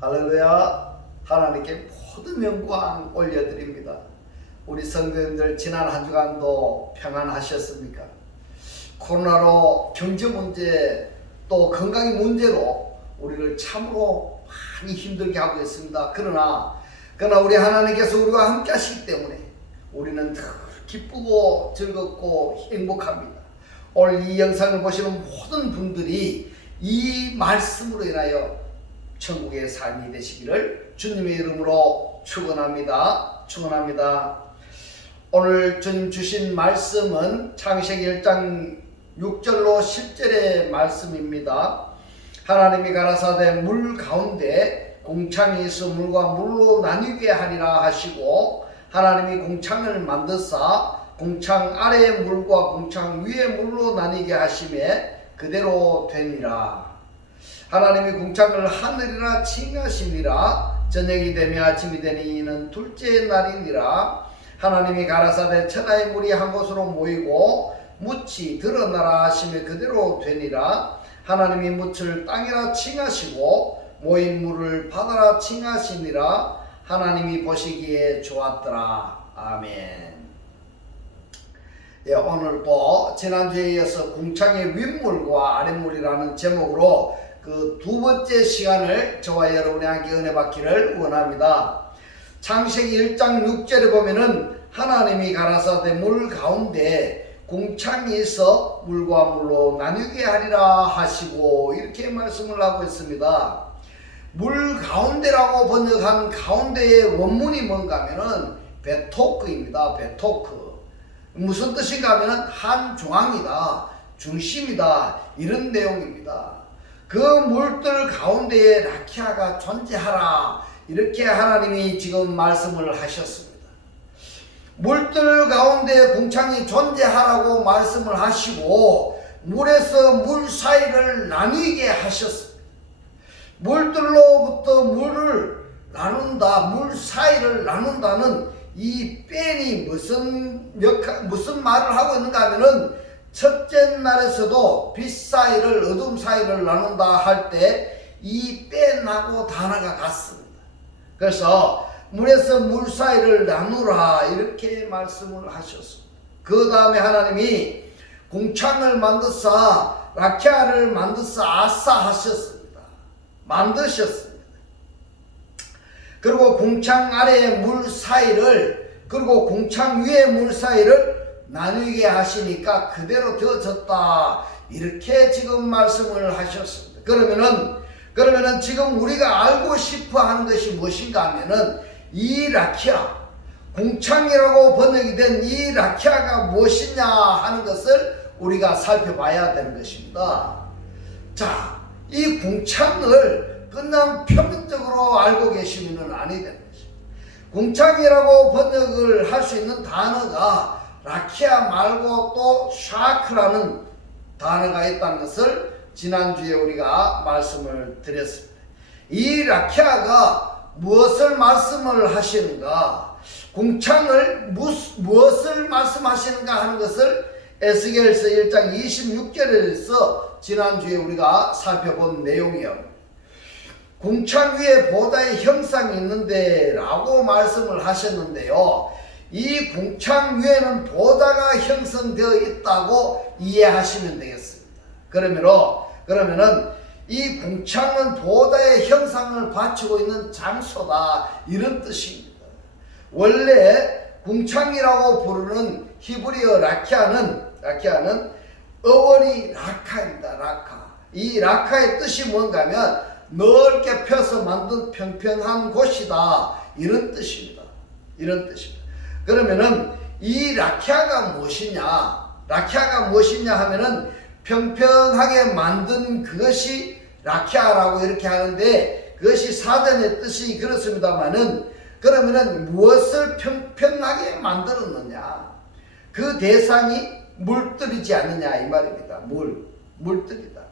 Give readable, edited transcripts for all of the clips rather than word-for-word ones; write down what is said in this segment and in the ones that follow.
할렐루야. 하나님께 모든 영광 올려드립니다. 우리 성도님들 지난 한 주간도 평안하셨습니까? 코로나로 경제 문제 또 건강의 문제로 우리를 참으로 많이 힘들게 하고 있습니다. 그러나 우리 하나님께서 우리와 함께 하시기 때문에 우리는 늘 기쁘고 즐겁고 행복합니다. 오늘 이 영상을 보시는 모든 분들이 이 말씀으로 인하여 천국의 삶이 되시기를 주님의 이름으로 축원합니다. 오늘 주님 주신 말씀은 창세기 1장 6절로 10절의 말씀입니다. 하나님이 가라사대 물 가운데 공창이 있어 물과 물로 나뉘게 하리라 하시고, 하나님이 공창을 만드사 공창 아래의 물과 공창 위의 물로 나뉘게 하심에 그대로 되니라. 하나님이 공창을 하늘이라 칭하시니라. 저녁이 되며 아침이 되니 이는 둘째 날이니라. 하나님이 가라사대 천하의 물이 한 곳으로 모이고 묻이 드러나라 하시며 그대로 되니라. 하나님이 묻을 땅이라 칭하시고 모인 물을 바다라 칭하시니라. 하나님이 보시기에 좋았더라. 아멘. 오늘도 지난주에 이어서 공창의 윗물과 아랫물이라는 제목으로 그 두 번째 시간을 저와 여러분이 함께 은혜 받기를 원합니다. 창세기 1장 6절에 보면은 하나님이 가라사대 물 가운데 공창이 있어 물과 물로 나뉘게 하리라 하시고, 이렇게 말씀을 하고 있습니다. 물 가운데라고 번역한 가운데의 원문이 뭔가 하면은 베토크입니다. 베토크. 무슨 뜻인가 하면은 한 중앙이다, 중심이다, 이런 내용입니다. 그 물들 가운데에 라키아가 존재하라, 이렇게 하나님이 지금 말씀을 하셨습니다. 물들 가운데 공창이 존재하라고 말씀을 하시고 물에서 물 사이를 나뉘게 하셨습니다. 물들로부터 물을 나눈다, 물 사이를 나눈다는 이 뺀이 무슨 말을 하고 있는가 하면은, 첫째 날에서도 빛 사이를 어둠 사이를 나눈다 할 때 이 뺀하고 단어가 같습니다. 그래서 물에서 물 사이를 나누라, 이렇게 말씀을 하셨습니다. 그 다음에 하나님이 공창을 만드사 라키아를 만드사 아사 하셨습니다. 만드셨습니다. 그리고 공창 아래의 물 사이를, 그리고 공창 위의 물 사이를 나누게 하시니까 그대로 되어졌다, 이렇게 지금 말씀을 하셨습니다. 그러면은 지금 우리가 알고 싶어 하는 것이 무엇인가 하면은, 이 라키아, 공창이라고 번역이 된 이 라키아가 무엇이냐 하는 것을 우리가 살펴봐야 되는 것입니다. 자, 이 공창을 그냥 표면적으로 알고 계시면은 아니 되는 것입니다. 공창이라고 번역을 할 수 있는 단어가 라키아 말고 또 샤크라는 단어가 있다는 것을 지난주에 우리가 말씀을 드렸습니다. 이 라키아가 무엇을 말씀을 하시는가, 공창을 무엇을 말씀하시는가 하는 것을 에스겔서 1장 26절에서 지난주에 우리가 살펴본 내용이에요. 공창 위에 보다의 형상이 있는데 라고 말씀을 하셨는데요, 이 공창 위에는 보다가 형성되어 있다고 이해하시면 되겠습니다. 그러면은 이 공창은 보다의 형상을 바치고 있는 장소다, 이런 뜻입니다. 원래 공창이라고 부르는 히브리어 라키아는 어원이 라카입니다. 라카. 이 라카의 뜻이 뭔가 하면 넓게 펴서 만든 평평한 곳이다, 이런 뜻입니다. 그러면은 이 라키아가 무엇이냐 하면은 평평하게 만든 그것이 라키아라고 이렇게 하는데, 그것이 사전의 뜻이 그렇습니다만은, 그러면은 무엇을 평평하게 만들었느냐, 그 대상이 물들이지 않느냐 이 말입니다. 물들이다.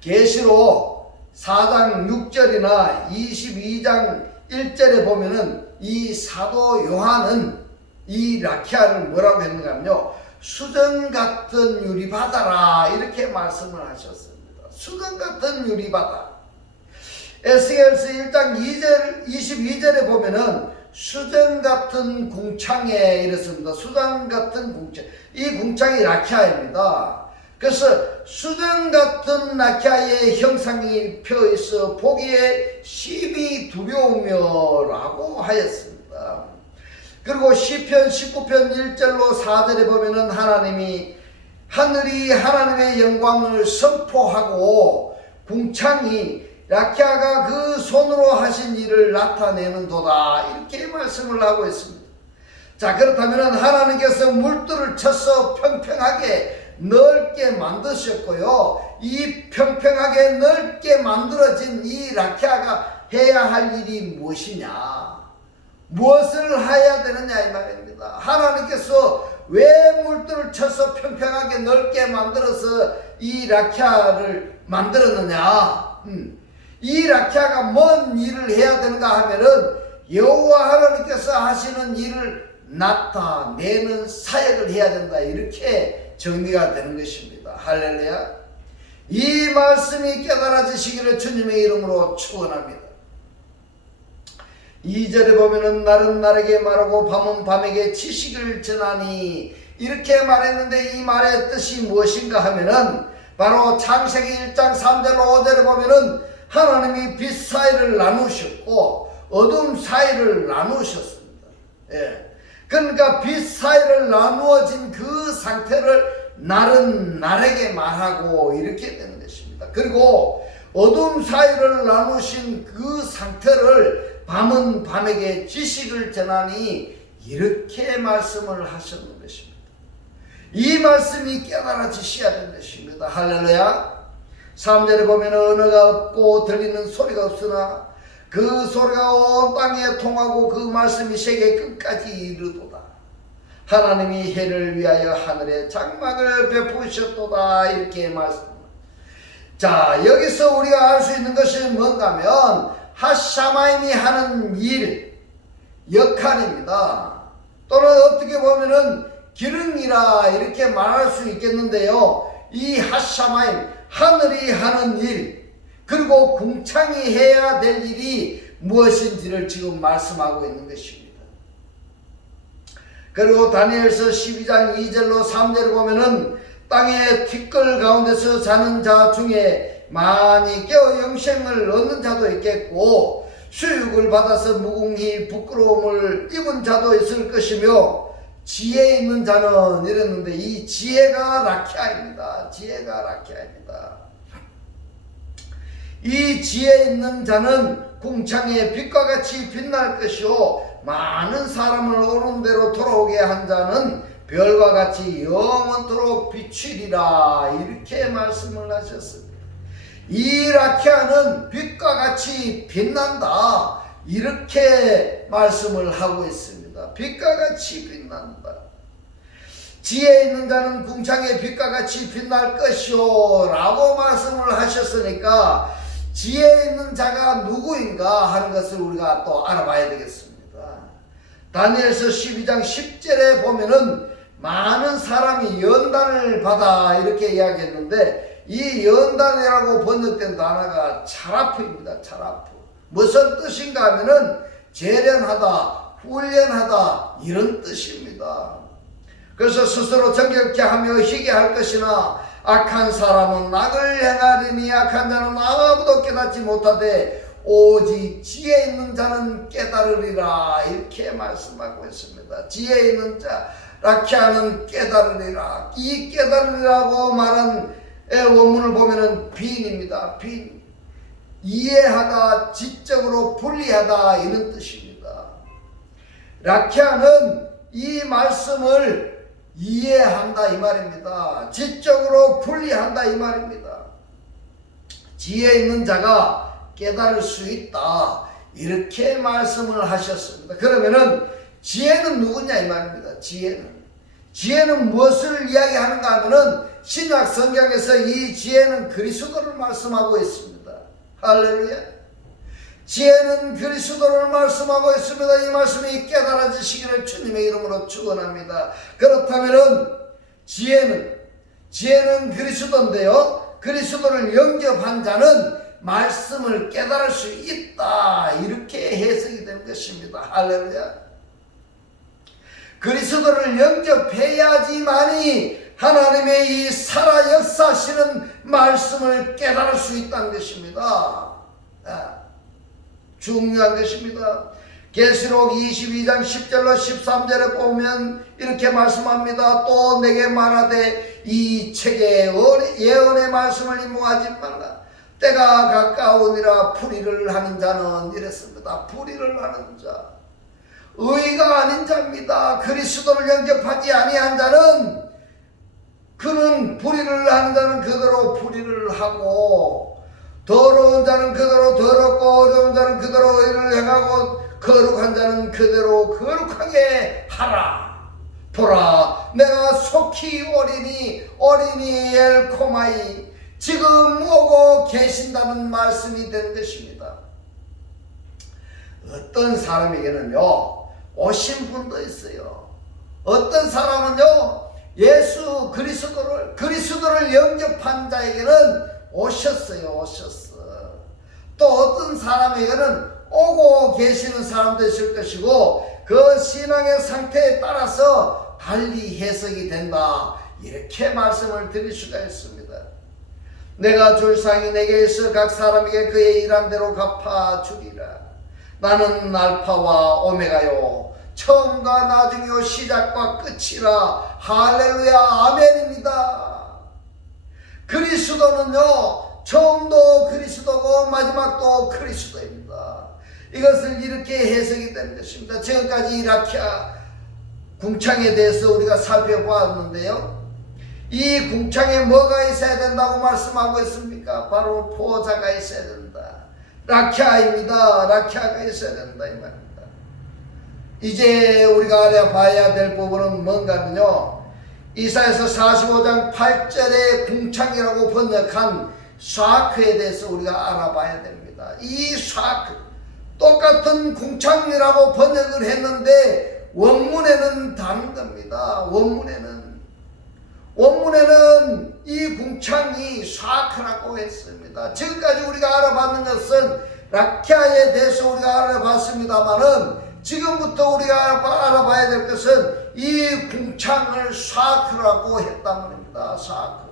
계시록 4장 6절이나 22장 1절에 보면은 이 사도 요한은 이 라키아를 뭐라고 했는가 하면요, 수정 같은 유리바다라, 이렇게 말씀을 하셨습니다. 수정 같은 유리바다. 에스겔서 1장 2절 22절에 보면은 수정 같은 궁창에 이렇습니다. 수정 같은 궁창. 이 궁창이 라키아입니다. 그래서 수정 같은 라키아의 형상이 펴 있어 보기에 심히 두려우며라고 하였습니다. 그리고 시편 19편 1절로 4절에 보면은 하나님이 하늘이 하나님의 영광을 선포하고 궁창이 라키아가 그 손으로 하신 일을 나타내는도다 이렇게 말씀을 하고 있습니다. 자, 그렇다면 하나님께서 물들을 쳐서 평평하게 넓게 만드셨고요. 이 평평하게 넓게 만들어진 이 라키아가 해야 할 일이 무엇이냐, 무엇을 해야 되느냐 이 말입니다. 하나님께서 왜 물들을 쳐서 평평하게 넓게 만들어서 이 라키아를 만들었느냐, 이 라키아가 뭔 일을 해야 되는가 하면은 여호와 하나님께서 하시는 일을 나타내는 사역을 해야 된다 이렇게 정리가 되는 것입니다. 할렐루야. 이 말씀이 깨달아지시기를 주님의 이름으로 축원합니다. 2절에 보면은 날은 날에게 말하고 밤은 밤에게 지식을 전하니 이렇게 말했는데 이 말의 뜻이 무엇인가 하면은 바로 창세기 1장 3절로 5절에 보면은 하나님이 빛 사이를 나누셨고 어둠 사이를 나누셨습니다. 예. 그러니까 빛 사이를 나누어진 그 상태를 날은 날에게 말하고 이렇게 되는 것입니다. 그리고 어둠 사이를 나누신 그 상태를 밤은 밤에게 지식을 전하니 이렇게 말씀을 하셨는 것입니다. 이 말씀이 깨달아지셔야 되는 것입니다. 할렐루야. 3절에 보면 언어가 없고 들리는 소리가 없으나 그 소리가 온 땅에 통하고 그 말씀이 세계 끝까지 이르도다. 하나님이 해를 위하여 하늘에 장막을 베푸셨도다 이렇게 말씀합니다. 자, 여기서 우리가 알 수 있는 것이 뭔가 하면 핫샤마임이 하는 일, 역할입니다. 또는 어떻게 보면은 기능이라 이렇게 말할 수 있겠는데요. 이 핫샤마임, 하늘이 하는 일, 그리고 궁창이 해야 될 일이 무엇인지를 지금 말씀하고 있는 것입니다. 그리고 다니엘서 12장 2절로 3절을 보면은 땅의 티끌 가운데서 자는 자 중에 많이 깨어 영생을 얻는 자도 있겠고 수육을 받아서 무궁히 부끄러움을 입은 자도 있을 것이며 지혜 있는 자는 이랬는데 이 지혜가 라키아입니다. 지혜가 라키아입니다. 이 지혜 있는 자는 궁창의 빛과 같이 빛날 것이요 많은 사람을 옳은 대로 돌아오게 한 자는 별과 같이 영원토록 비추리라 이렇게 말씀을 하셨습니다. 이 라키아는 빛과 같이 빛난다 이렇게 말씀을 하고 있습니다. 빛과 같이 빛난다. 지혜 있는 자는 궁창의 빛과 같이 빛날 것이요 라고 말씀을 하셨으니까 지혜 있는 자가 누구인가 하는 것을 우리가 또 알아봐야 되겠습니다. 다니엘서 12장 10절에 보면은 많은 사람이 연단을 받아 이렇게 이야기했는데 이 연단이라고 번역된 단어가 차라프입니다. 차라프. 무슨 뜻인가 하면은 재련하다, 훈련하다 이런 뜻입니다. 그래서 스스로 정결케 하며 희게 할 것이나 악한 사람은 악을 행하리니 악한 자는 아무도 깨닫지 못하되 오직 지혜 있는 자는 깨달으리라 이렇게 말씀하고 있습니다. 지혜 있는 자 라키아는 깨달으리라. 이 깨달으리라고 말한 원문을 보면은 빈입니다. 빈. 이해하다, 지적으로 분리하다 이런 뜻입니다. 라키아는 이 말씀을 이해한다 이 말입니다. 지적으로 분리한다 이 말입니다. 지혜 있는 자가 깨달을 수 있다 이렇게 말씀을 하셨습니다. 그러면은 지혜는 누구냐 이 말입니다. 지혜는 무엇을 이야기하는가 하면은 신약 성경에서 이 지혜는 그리스도를 말씀하고 있습니다. 할렐루야. 지혜는 그리스도를 말씀하고 있습니다. 이 말씀이 깨달아지시기를 주님의 이름으로 축원합니다. 그렇다면은 지혜는 그리스도인데요. 그리스도를 영접한 자는 말씀을 깨달을 수 있다. 이렇게 해석이 된 것입니다. 할렐루야. 그리스도를 영접해야지만이 하나님의 이 살아 역사하시는 말씀을 깨달을 수 있다는 것입니다. 중요한 것입니다. 계시록 22장 10절로 13절에 보면 이렇게 말씀합니다. 또 내게 말하되 이 책에 예언의 말씀을 임목하지 말라. 때가 가까우니라. 불의를 하는 자는 이랬습니다. 불의를 하는 자, 의가 아닌 자입니다. 그리스도를 영접하지 아니한 자는, 그는 불의를 하는 자는 그대로 불의를 하고, 더러운 자는 그대로 더럽고, 어려운 자는 그대로 의를 행하고, 거룩한 자는 그대로 거룩하게 하라. 보라, 내가 속히 오리니, 어린이 엘코마이, 지금 오고 계신다는 말씀이 되는 것입니다. 어떤 사람에게는요, 오신 분도 있어요. 어떤 사람은요, 예수 그리스도를 영접한 자에게는 오셨어요. 또 어떤 사람에게는 오고 계시는 사람도 있을 것이고, 그 신앙의 상태에 따라서 달리 해석이 된다. 이렇게 말씀을 드릴 수가 있습니다. 내가 줄 상이 내게 있어 각 사람에게 그의 일한 대로 갚아주리라. 나는 알파와 오메가요, 처음과 나중이요, 시작과 끝이라. 할렐루야, 아멘입니다. 그리스도는요, 처음도 그리스도고 마지막도 그리스도입니다. 이것을 이렇게 해석이 되는 것입니다. 지금까지 라키아 궁창에 대해서 우리가 살펴보았는데요, 이 궁창에 뭐가 있어야 된다고 말씀하고 있습니까? 바로 보호자가 있어야 된다. 라키아입니다. 라키아가 있어야 된다 이 말입니다. 이제 우리가 알아봐야 될 부분은 뭔가는요, 이사야서 45장 8절에 궁창이라고 번역한 샤크에 대해서 우리가 알아봐야 됩니다. 이 샤크, 똑같은 궁창이라고 번역을 했는데 원문에는 다른 겁니다. 원문에는 이 궁창이 샤크라고 했습니다. 지금까지 우리가 알아봤는 것은 라키아에 대해서 우리가 알아봤습니다만은, 지금부터 우리가 알아봐야 될 것은 이 궁창을 샤크라고 했단 말입니다. 샤크.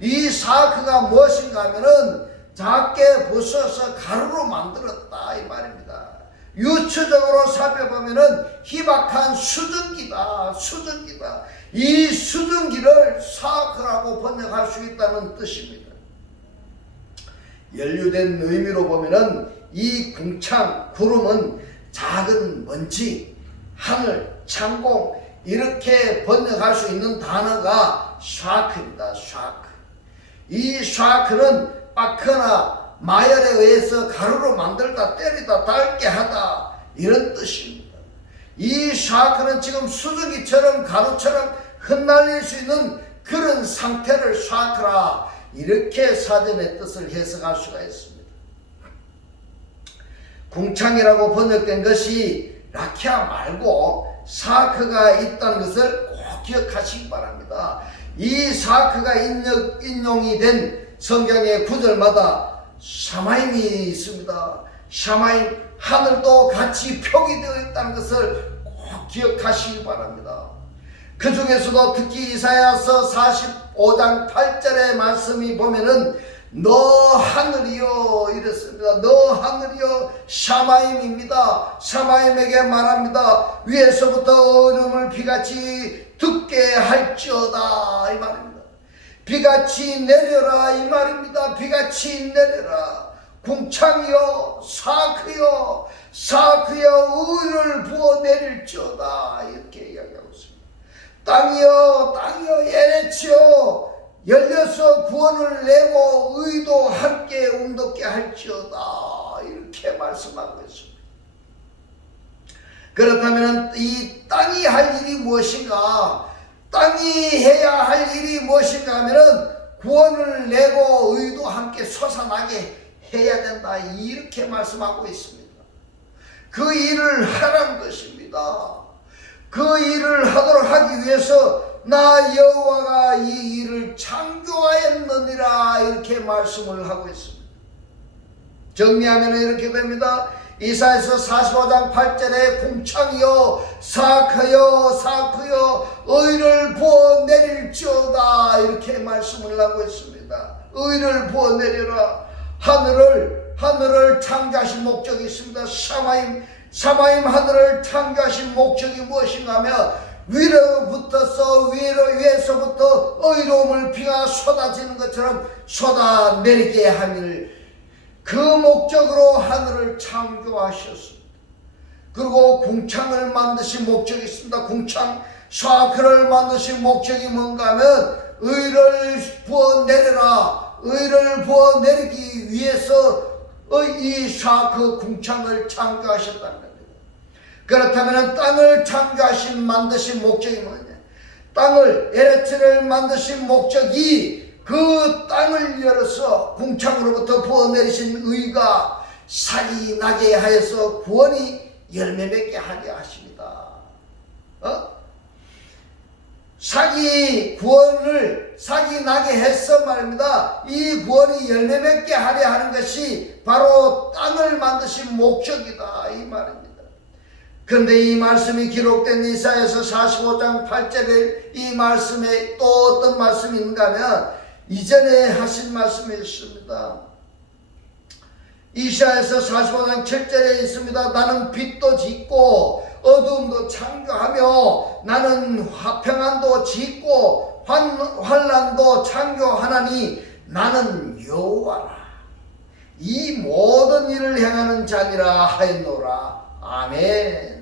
이 샤크가 무엇인가 하면은 작게 부숴서 가루로 만들었다 이 말입니다. 유추적으로 살펴보면은 희박한 수증기다. 이 수증기를 샤크라고 번역할 수 있다는 뜻입니다. 연루된 의미로 보면은 이 궁창, 구름은 작은 먼지, 하늘, 창공, 이렇게 번역할 수 있는 단어가 샤크입니다. 샤크. 이 샤크는 빠크나 마열에 의해서 가루로 만들다, 때리다, 닳게 하다, 이런 뜻입니다. 이 샤크는 지금 수증기처럼 가루처럼 흩날릴 수 있는 그런 상태를 샤크라, 이렇게 사전의 뜻을 해석할 수가 있습니다. 궁창이라고 번역된 것이 라키아 말고 샤크가 있다는 것을 꼭 기억하시기 바랍니다. 이 샤크가 인용이 된 성경의 구절마다 샤마임이 있습니다. 샤마임, 하늘도 같이 표기되어 있다는 것을 꼭 기억하시기 바랍니다. 그 중에서도 특히 이사야서 45장 8절의 말씀이 보면은 너 하늘이여 이랬습니다. 너 하늘이여, 샤마임입니다. 샤마임에게 말합니다. 위에서부터 얼음을 비같이 듣게 할지어다 이 말입니다. 비같이 내려라 이 말입니다. 비같이 내려라. 궁창이여, 사크여 의를 부어 내릴지어다 이렇게 이야기하고 있습니다. 땅이여 예레치여, 열려서 구원을 내고 의도 함께 움덮게 할지어다 이렇게 말씀하고 있습니다. 그렇다면 이 땅이 할 일이 무엇인가? 땅이 해야 할 일이 무엇인가 하면은 구원을 내고 의도 함께 솟아나게 해야 된다 이렇게 말씀하고 있습니다. 그 일을 하라는 것입니다. 그 일을 하도록 하기 위해서 나 여호와가 이 일을 창조하였느니라 이렇게 말씀을 하고 있습니다. 정리하면 이렇게 됩니다. 이사야서 45장 8절에 궁창이여 사악하여 사악하여 의를 부어 내릴지어다 이렇게 말씀을 하고 있습니다. 의를 부어 내려라. 하늘을 창조하신 목적이 있습니다. 사마임 하늘을 창조하신 목적이 무엇인가 하면 위에서부터 의로움을 비가 쏟아지는 것처럼 쏟아내리게 하는 그 목적으로 하늘을 창조하셨습니다. 그리고 궁창을 만드신 목적이 있습니다. 궁창 사악을 만드신 목적이 뭔가 하면 의를 부어내려라. 의를 부어내리기 위해서 이 사악 궁창을 창조하셨다는 겁니다. 그렇다면 땅을 만드신 목적이 뭐냐? 땅을 에레츠를 만드신 목적이 그 땅을 열어서 궁창으로부터 부어내리신 의가 살이 나게 하여서 구원이 열매 맺게 하게 하십니다. 삭이 나게 해서 말입니다. 이 구원이 열매 맺게 하려 하는 것이 바로 땅을 만드신 목적이다 이 말입니다. 그런데 이 말씀이 기록된 이사야서 45장 8절에 이 말씀에 또 어떤 말씀이 있는가 하면 이전에 하신 말씀이 있습니다. 이사야서 45장 7절에 있습니다. 나는 빛도 짓고 어두움도 창조하며 나는 평안도 짓고 환난도 창조하나니 나는 여호와라. 이 모든 일을 행하는 자니라 하였노라. 아멘.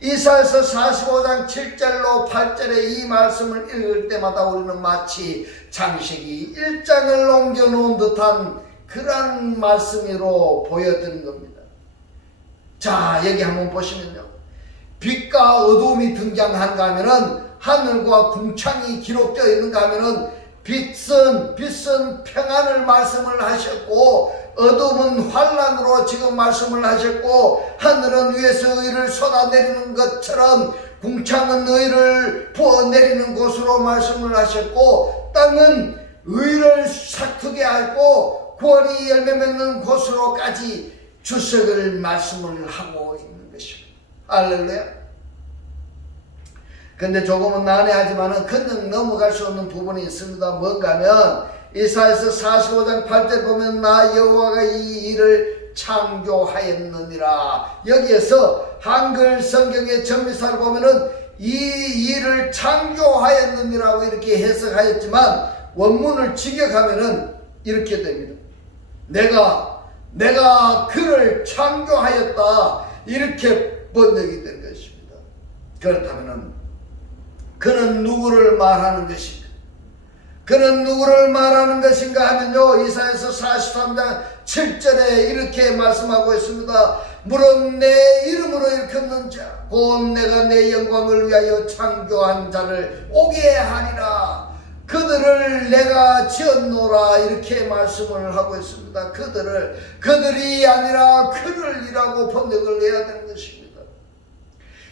이사야서 45장 7절로 8절에 이 말씀을 읽을 때마다 우리는 마치 창세기 1장을 옮겨놓은 듯한 그런 말씀으로 보여드는 겁니다. 자, 여기 한번 보시면요. 빛과 어두움이 등장한가 하면은 하늘과 궁창이 기록되어 있는가 하면은 빛은 평안을 말씀을 하셨고 어둠은 환난으로 지금 말씀을 하셨고 하늘은 위에서 의를 쏟아내리는 것처럼 궁창은 의를 부어내리는 곳으로 말씀을 하셨고 땅은 의를 싹트게 하고 구원이 열매 맺는 곳으로까지 주석을 말씀을 하고 있는 것입니다. 할렐루야. 근데 조금은 난해하지만은 그냥 넘어갈 수 없는 부분이 있습니다. 뭔가 하면 이사야서 45장 8절 보면 나 여호와가 이 일을 창조하였느니라. 여기에서 한글 성경의 전미사를 보면은 이 일을 창조하였느니라고 이렇게 해석하였지만 원문을 직역하면은 이렇게 됩니다. 내가 그를 창조하였다 이렇게 번역이 된 것입니다. 그렇다면은 그는 누구를 말하는 것인가? 그는 누구를 말하는 것인가 하면요, 이사야서 43장 7절에 이렇게 말씀하고 있습니다. 물은 내 이름으로 일컫는 자 곧 내가 내 영광을 위하여 창조한 자를 오게 하리라. 그들을 내가 지었노라 이렇게 말씀을 하고 있습니다. 그들이 아니라 그를이라고 번역을 해야 되는 것입니다.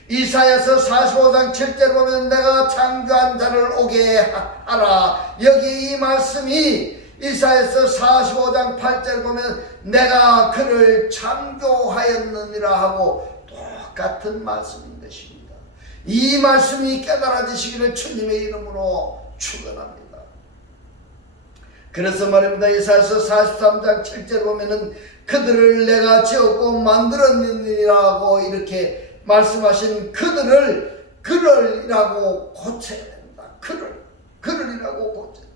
이사야서 45장 7절 보면 내가 창조한 자를 오게 하라. 여기 이 말씀이 이사야서 45장 8절 보면 내가 그를 창조하였느니라 하고 똑같은 말씀인 것입니다. 이 말씀이 깨달아지시기를 주님의 이름으로 축원합니다. 그래서 말입니다. 이사야서 43장 7절 보면은 그들을 내가 지었고 만들었느니라고 이렇게 말씀하신 그를이라고 고쳐야 됩니다. 그를이라고 고쳐야 됩니다.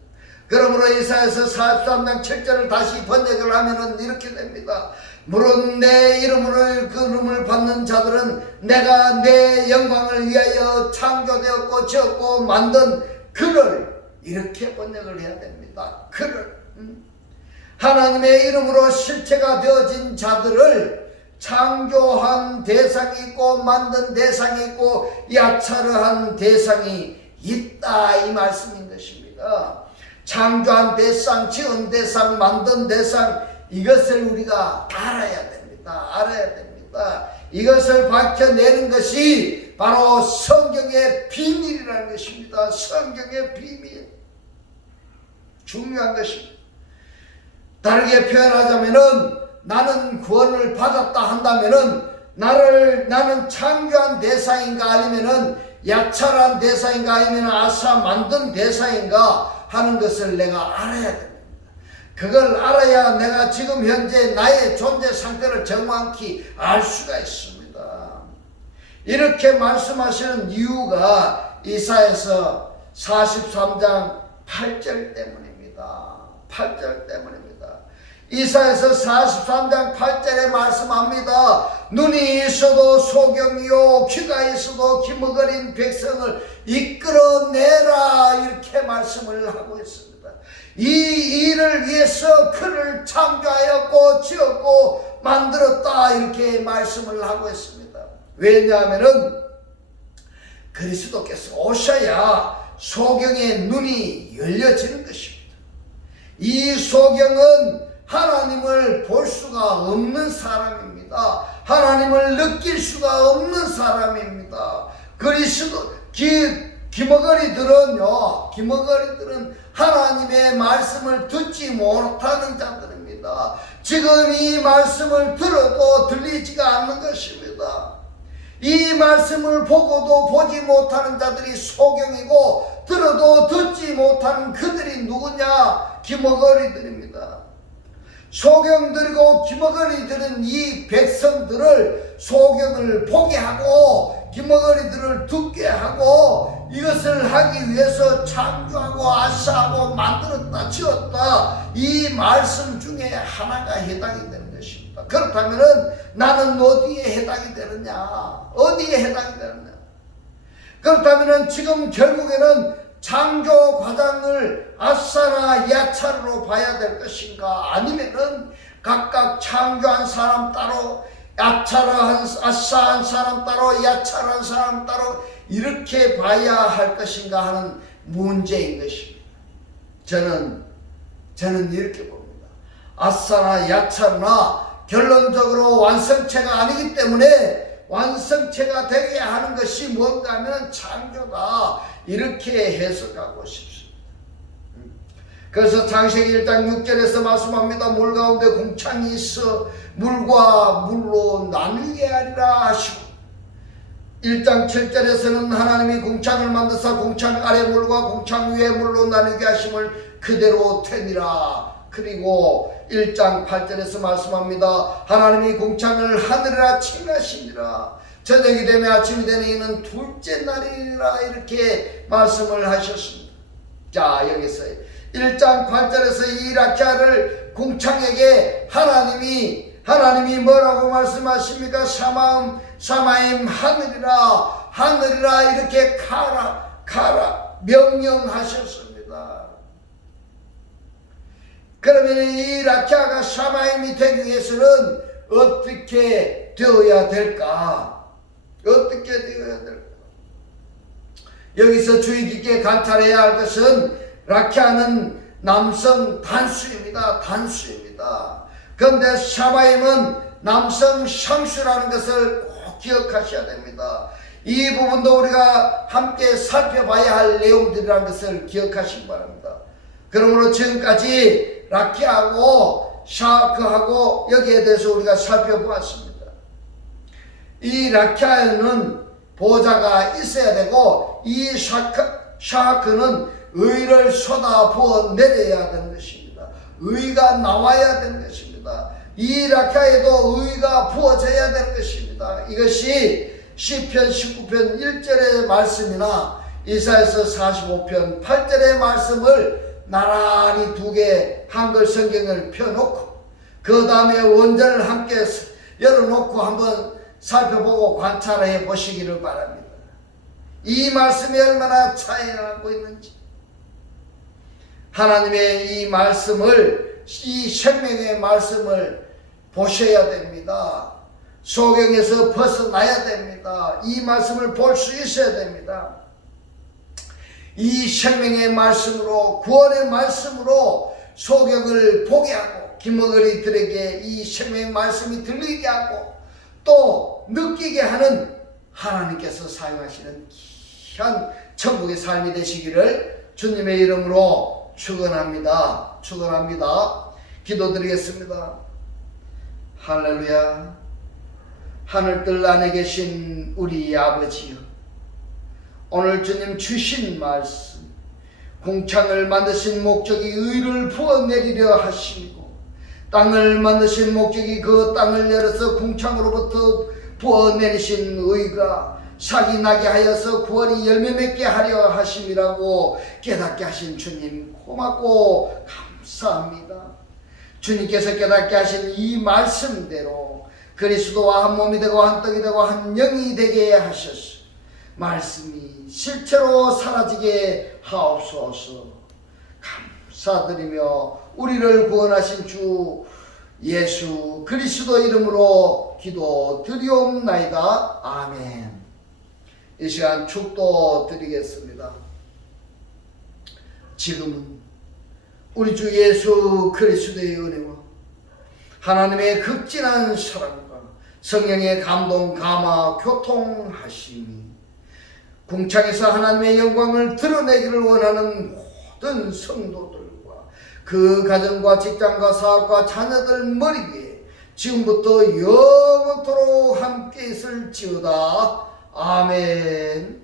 그러므로 이사야서 43장 7절을 다시 번역을 하면은 이렇게 됩니다. 물론 내 이름으로 이름을 받는 자들은 내가 내 영광을 위하여 창조되었고 지었고 만든 그를 이렇게 번역을 해야 됩니다. 하나님의 이름으로 실체가 되어진 자들을 창조한 대상이 있고 만든 대상이 있고 야차르한 대상이 있다 이 말씀인 것입니다. 창조한 대상, 지은 대상, 만든 대상 이것을 우리가 알아야 됩니다. 이것을 밝혀내는 것이 바로 성경의 비밀이라는 것입니다. 성경의 비밀 중요한 것입니다. 다르게 표현하자면은 나는 구원을 받았다 한다면은 나는 창조한 대상인가 아니면은 야찰한 대상인가 아니면 아사 만든 대상인가 하는 것을 내가 알아야 됩니다. 그걸 알아야 내가 지금 현재 나의 존재 상태를 정확히 알 수가 있습니다. 이렇게 말씀하시는 이유가 이사야서 43장 8절 때문입니다. 8절 때문입니다. 이사야서 43장 8절에 말씀합니다. 눈이 있어도 소경이요 귀가 있어도 기머거린 백성을 이끌어내라 이렇게 말씀을 하고 있습니다. 이 일을 위해서 그를 창조하였고 지었고 만들었다 이렇게 말씀을 하고 있습니다. 왜냐하면은 그리스도께서 오셔야 소경의 눈이 열려지는 것입니다. 이 소경은 하나님을 볼 수가 없는 사람입니다. 하나님을 느낄 수가 없는 사람입니다. 그리스도 기머거리들은 하나님의 말씀을 듣지 못하는 자들입니다. 지금 이 말씀을 들어도 들리지가 않는 것입니다. 이 말씀을 보고도 보지 못하는 자들이 소경이고 들어도 듣지 못하는 그들이 누구냐? 기머거리들입니다. 소경들이고 기머거리들은 이 백성들을 소경을 보게 하고 기머거리들을 듣게 하고 이것을 하기 위해서 창조하고 아사하고 만들었다 지었다 이 말씀 중에 하나가 해당이 되는 것입니다. 그렇다면 나는 어디에 해당이 되느냐? 어디에 해당이 되느냐? 그렇다면 지금 결국에는 창조 과정을 아사나 야차로 봐야 될 것인가? 아니면은 각각 창조한 사람 따로 아사한 사람 따로 야차한 사람 따로 이렇게 봐야 할 것인가 하는 문제인 것입니다. 저는 이렇게 봅니다. 아사나 야차나 결론적으로 완성체가 아니기 때문에 완성체가 되게 하는 것이 뭔가 하면 창조다 이렇게 해석하고 싶습니다. 그래서 창세기 1장 6절에서 말씀합니다. 물 가운데 공창이 있어 물과 물로 나누게 하리라 하시고 1장 7절에서는 하나님이 공창을 만드사 공창 아래 물과 공창 위에 물로 나누게 하심을 그대로 되니라. 그리고 1장 8절에서 말씀합니다. 하나님이 공창을 하늘이라 칭하시니라. 저녁이 되면 아침이 되는 이는 둘째 날이라 이렇게 말씀을 하셨습니다. 자, 여기서 1장 8절에서 이 라키아를 공창에게 하나님이 뭐라고 말씀하십니까? 사마임 하늘이라 이렇게 가라 명령하셨습니다. 그러면 이 라키아가 사마임이 되기 위해서는 어떻게 되어야 될까? 어떻게 되어야 될까? 여기서 주의 깊게 관찰해야 할 것은 라키아는 남성 단수입니다. 그런데 샤바임은 남성 상수라는 것을 꼭 기억하셔야 됩니다. 이 부분도 우리가 함께 살펴봐야 할 내용들이라는 것을 기억하시기 바랍니다. 그러므로 지금까지 라키아하고 샤크하고 여기에 대해서 우리가 살펴보았습니다. 이 라키아에는 보좌가 있어야 되고 이 샤크는 의를 쏟아 부어 내려야 되는 것입니다. 의가 나와야 되는 것입니다. 이 라키아에도 의가 부어져야 되는 것입니다. 이것이 시편 19편 1절의 말씀이나 이사야서 45편 8절의 말씀을 나란히 두 개 한글 성경을 펴놓고 그 다음에 원전을 함께 열어놓고 한번 살펴보고 관찰해 보시기를 바랍니다. 이 말씀이 얼마나 차이나고 있는지 하나님의 이 말씀을 이 생명의 말씀을 보셔야 됩니다. 소경에서 벗어나야 됩니다. 이 말씀을 볼 수 있어야 됩니다. 이 생명의 말씀으로 구원의 말씀으로 소경을 보게 하고 기머거리들에게 이 생명의 말씀이 들리게 하고 또 느끼게 하는 하나님께서 사용하시는 귀한 천국의 삶이 되시기를 주님의 이름으로 축원합니다. 기도드리겠습니다. 할렐루야. 하늘뜰 안에 계신 우리 아버지여, 오늘 주님 주신 말씀, 궁창을 만드신 목적이 의를 부어내리려 하시고, 땅을 만드신 목적이 그 땅을 열어서 궁창으로부터 부어내리신 의가 싹이 나게 하여서 9월이 열매 맺게 하려 하심이라고 깨닫게 하신 주님 고맙고 감사합니다. 주님께서 깨닫게 하신 이 말씀대로 그리스도와 한 몸이 되고 한 떡이 되고 한 영이 되게 하셔서 말씀이 실체로 사라지게 하옵소서. 감사드리며 우리를 구원하신 주 예수 그리스도 이름으로 기도드리옵나이다. 아멘. 이 시간 축도 드리겠습니다. 지금은 우리 주 예수 그리스도의 은혜와 하나님의 극진한 사랑과 성령의 감동 감화 교통하심이 궁창에서 하나님의 영광을 드러내기를 원하는 모든 성도들과 그 가정과 직장과 사업과 자녀들 머리 위에 지금부터 영원토록 함께 있을지어다. 아멘.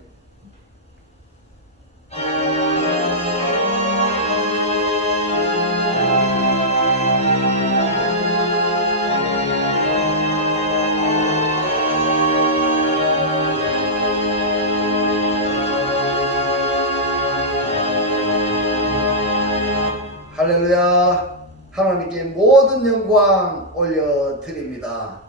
할렐루야. 하나님께 모든 영광 올려드립니다.